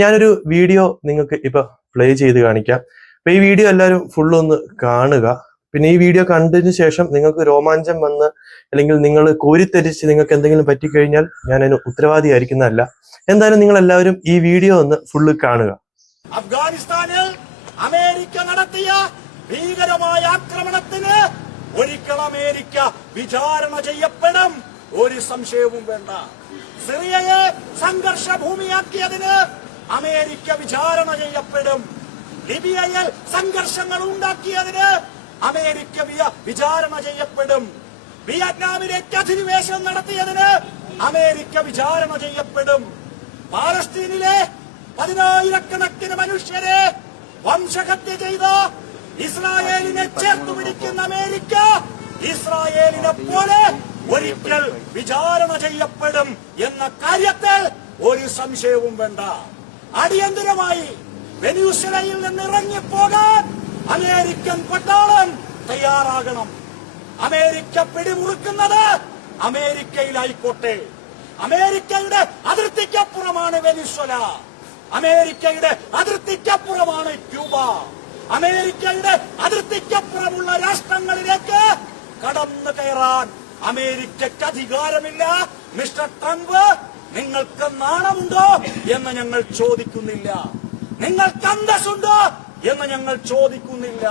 ഞാനൊരു വീഡിയോ നിങ്ങൾക്ക് ഇപ്പൊ പ്ലേ ചെയ്ത് കാണിക്കാം. അപ്പൊ ഈ വീഡിയോ എല്ലാവരും ഫുള്ളൊന്ന് കാണുക. പിന്നെ ഈ വീഡിയോ കണ്ടതിന് ശേഷം നിങ്ങൾക്ക് രോമാഞ്ചം വന്ന് അല്ലെങ്കിൽ നിങ്ങൾ കോരിത്തരിച്ച് നിങ്ങൾക്ക് എന്തെങ്കിലും പറ്റിക്കഴിഞ്ഞാൽ ഞാൻ അതിന് ഉത്തരവാദിയായിരിക്കുന്നതല്ല. എന്തായാലും നിങ്ങൾ എല്ലാവരും ഈ വീഡിയോ ഒന്ന് ഫുള്ള് കാണുക. അഫ്ഗാനിസ്ഥാനിൽ അമേരിക്ക നടത്തിയ ഭീകരമായ ആക്രമണത്തിന് ഒരിക്കൽ അമേരിക്ക വിചാരണ ചെയ്യപ്പെടും, ഒരു സംശയവും വേണ്ട. സിറിയയെ സംഘർഷ ഭൂമിയാക്കിയതിന് അമേരിക്ക വിചാരണ ചെയ്യപ്പെടും. ലിബിയയിൽ സംഘർഷങ്ങൾ ഉണ്ടാക്കിയതിന് അമേരിക്ക വിചാരണ ചെയ്യപ്പെടും. വിയറ്റ്നാമിലേക്ക് അധിനിവേശം നടത്തിയതിന് അമേരിക്ക വിചാരണ ചെയ്യപ്പെടും. പാലസ്തീനിലെ 10,000-കണക്കിന് മനുഷ്യരെ വംശഹത്യ ചെയ്ത ഇസ്രായേലിനെ ചേർത്തുപിടിക്കുന്ന അമേരിക്ക ഇസ്രായേലിനെ പോലെ ഒരിക്കൽ വിചാരണ ചെയ്യപ്പെടും എന്ന കാര്യത്തിൽ ഒരു സംശയവും വേണ്ട. അടിയന്തരമായി വെനസ്വേലയിൽ നിന്ന് ഇറങ്ങിപ്പോകാൻ അമേരിക്കൻ പട്ടാളം തയ്യാറാകണം. അമേരിക്ക പിടിമുറുക്കുന്നത് അമേരിക്കയിലായിക്കോട്ടെ. അമേരിക്കയുടെ അതിർത്തിക്കപ്പുറമാണ് വെനസ്വേല, അമേരിക്കയുടെ അതിർത്തിക്കപ്പുറമാണ് ക്യൂബ. അമേരിക്കയുടെ അതിർത്തിക്കപ്പുറമുള്ള രാഷ്ട്രങ്ങളിലേക്ക് കടന്നു കയറാൻ അമേരിക്കയ്ക്ക് അധികാരമില്ല. മിസ്റ്റർ ട്രംപ്, നിങ്ങൾക്ക് നാണമുണ്ടോ എന്ന് ഞങ്ങൾ ചോദിക്കുന്നില്ല, നിങ്ങൾക്ക് അന്തസ്സുണ്ടോ എന്ന് ഞങ്ങൾ ചോദിക്കുന്നില്ല.